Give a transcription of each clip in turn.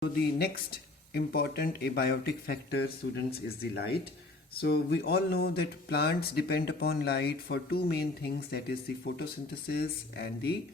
So the next important abiotic factor, students, is the light. So we all know that plants depend upon light for two main things, that is the photosynthesis and the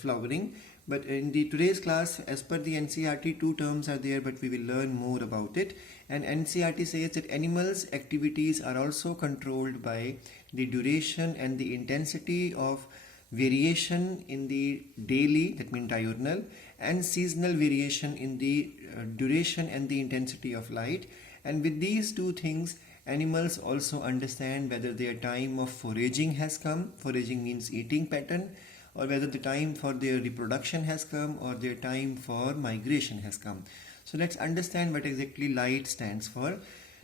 flowering. But in the today's class, as per the NCERT, two terms are there, but we will learn more about it. And NCERT says that animals' activities are also controlled by the duration and the intensity of variation in the daily, that means diurnal, and seasonal variation in the duration and the intensity of light. And with these two things, animals also understand whether their time of foraging has come. Foraging means eating pattern, or whether the time for their reproduction has come, or their time for migration has come. So let's understand what exactly light stands for.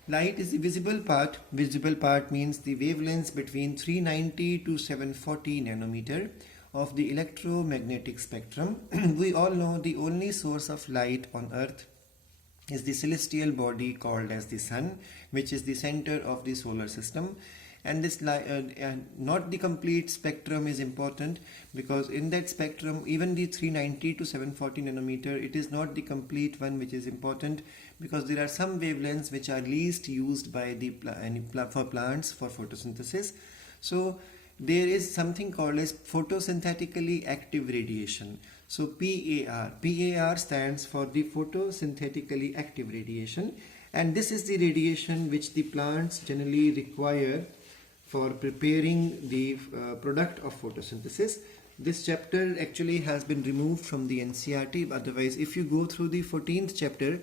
Light is the visible part. Visible part means the wavelengths between 390 to 740 nanometer of the electromagnetic spectrum. We all know the only source of light on Earth is the celestial body called as the sun, which is the center of the solar system. And this not the complete spectrum is important, because in that spectrum, even the 390 to 740 nanometer, it is not the complete one which is important, because there are some wavelengths which are least used by the for plants for photosynthesis. So there is something called as photosynthetically active radiation. So PAR stands for the photosynthetically active radiation, and this is the radiation which the plants generally require for preparing the product of photosynthesis. This chapter actually has been removed from the NCERT. Otherwise, if you go through the 14th chapter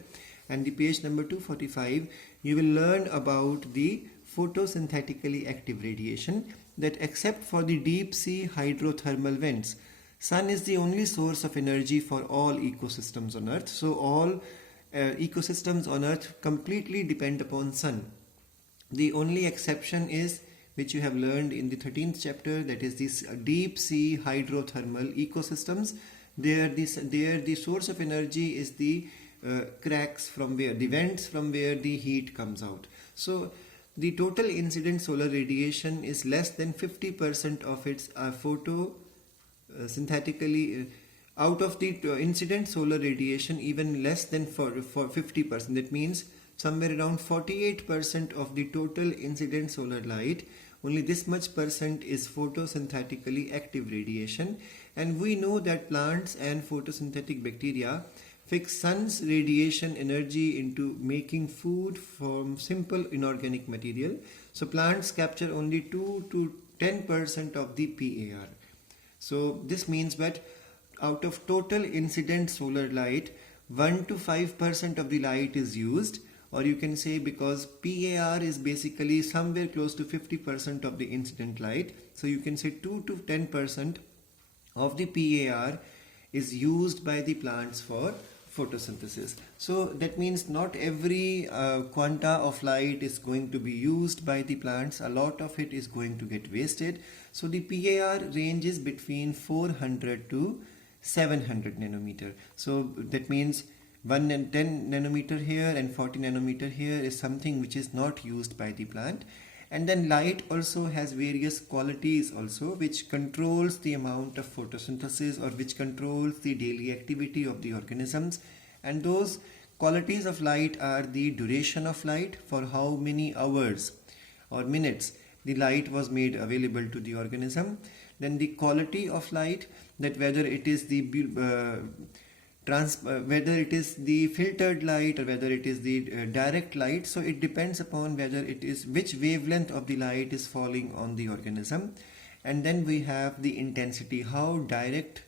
and the page number 245, you will learn about the photosynthetically active radiation, that except for the deep sea hydrothermal vents, sun is the only source of energy for all ecosystems on Earth. So all ecosystems on Earth completely depend upon sun. The only exception is, which you have learned in the 13th chapter, that is this deep sea hydrothermal ecosystems. There the source of energy is the cracks from where, the vents from where the heat comes out. So the total incident solar radiation is less than 50% of its photosynthetically out of the incident solar radiation, even less than for 50%. That means somewhere around 48% of the total incident solar light, only this much percent is photosynthetically active radiation. And we know that plants and photosynthetic bacteria fix sun's radiation energy into making food from simple inorganic material. So plants capture only 2 to 10% of the PAR. So this means that out of total incident solar light, 1 to 5% of the light is used, or you can say, because PAR is basically somewhere close to 50% of the incident light, so you can say 2 to 10% of the PAR is used by the plants for photosynthesis. So that means not every quanta of light is going to be used by the plants. A lot of it is going to get wasted. So the PAR ranges between 400 to 700 nanometer. So that means 1 and 10 nanometer here and 40 nanometer here is something which is not used by the plant. And then light also has various qualities also, which controls the amount of photosynthesis, or which controls the daily activity of the organisms. And those qualities of light are the duration of light, for how many hours or minutes the light was made available to the organism. Then the quality of light, that whether it is the whether it is the filtered light or whether it is the direct light. So it depends upon whether it is which wavelength of the light is falling on the organism. And then we have the intensity, how direct,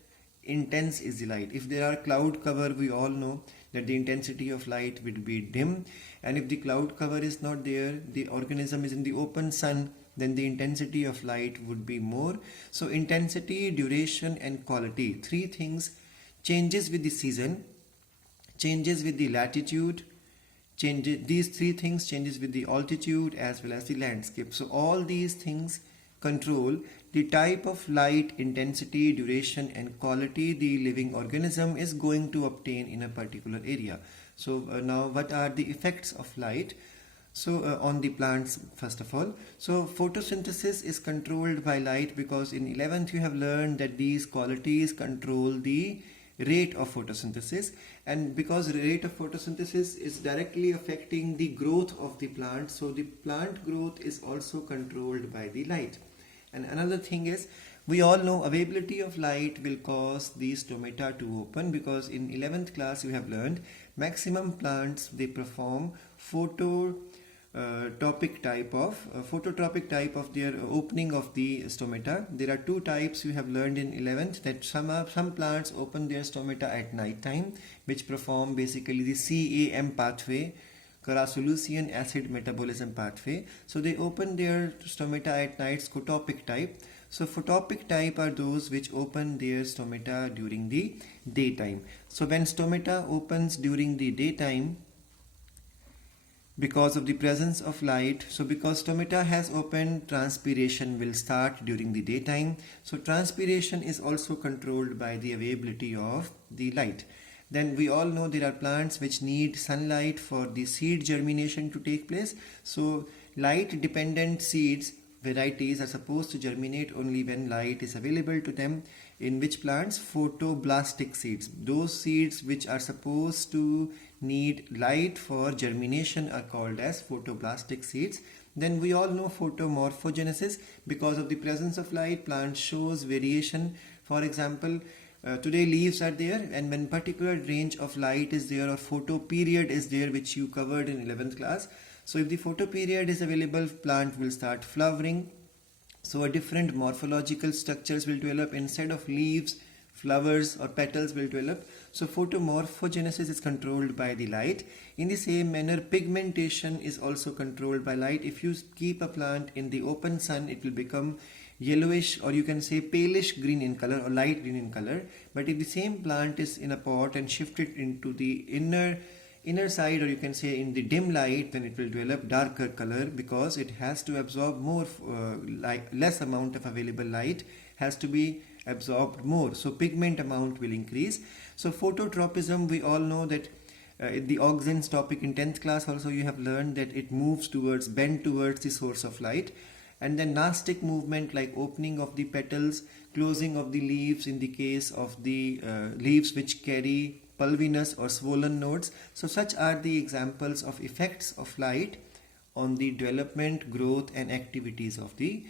intense is the light. If there are cloud cover, we all know that the intensity of light will be dim, and if the cloud cover is not there, the organism is in the open sun, then the intensity of light would be more. So intensity, duration and quality, three things. Changes with the season, changes with the latitude, these three things changes with the altitude as well as the landscape. So all these things control the type of light, intensity, duration and quality the living organism is going to obtain in a particular area. So now what are the effects of light? So on the plants, first of all, so photosynthesis is controlled by light, because in 11th you have learned that these qualities control the rate of photosynthesis, and because rate of photosynthesis is directly affecting the growth of the plant, so the plant growth is also controlled by the light. And another thing is, we all know availability of light will cause the stomata to open, because in 11th class you have learned maximum plants, they perform phototropic type of their opening of the stomata. There are two types you have learned in 11th, that some plants open their stomata at night time, which perform basically the CAM pathway, carrosylcean acid metabolism pathway. So they open their stomata at night, scotopic type. So photopic type are those which open their stomata during the daytime. So when stomata opens during the daytime, because of the presence of light, so because stomata has opened, transpiration will start during the daytime. So transpiration is also controlled by the availability of the light. Then we all know there are plants which need sunlight for the seed germination to take place. So light dependent seeds varieties are supposed to germinate only when light is available to them. In which plants? Photoblastic seeds. Those seeds which are supposed to need light for germination are called as photoblastic seeds. Then we all know photomorphogenesis. Because of the presence of light, plant shows variation. For example, today leaves are there, and when particular range of light is there or photo period is there, which you covered in 11th class. So if the photo period is available, plant will start flowering. So a different morphological structures will develop. Instead of leaves, flowers or petals will develop. So photomorphogenesis is controlled by the light. In the same manner, pigmentation is also controlled by light. If you keep a plant in the open sun, it will become yellowish, or you can say palish green in color or light green in color. But if the same plant is in a pot and shifted into the inner side, or you can say in the dim light, then it will develop darker color, because it has to absorb more less amount of available light has to be absorbed more, so pigment amount will increase. So phototropism, we all know that in the auxins topic in 10th class also you have learned that it bend towards the source of light. And then nastic movement, like opening of the petals, closing of the leaves in the case of the leaves which carry pulvinous or swollen nodes. So such are the examples of effects of light on the development, growth and activities of the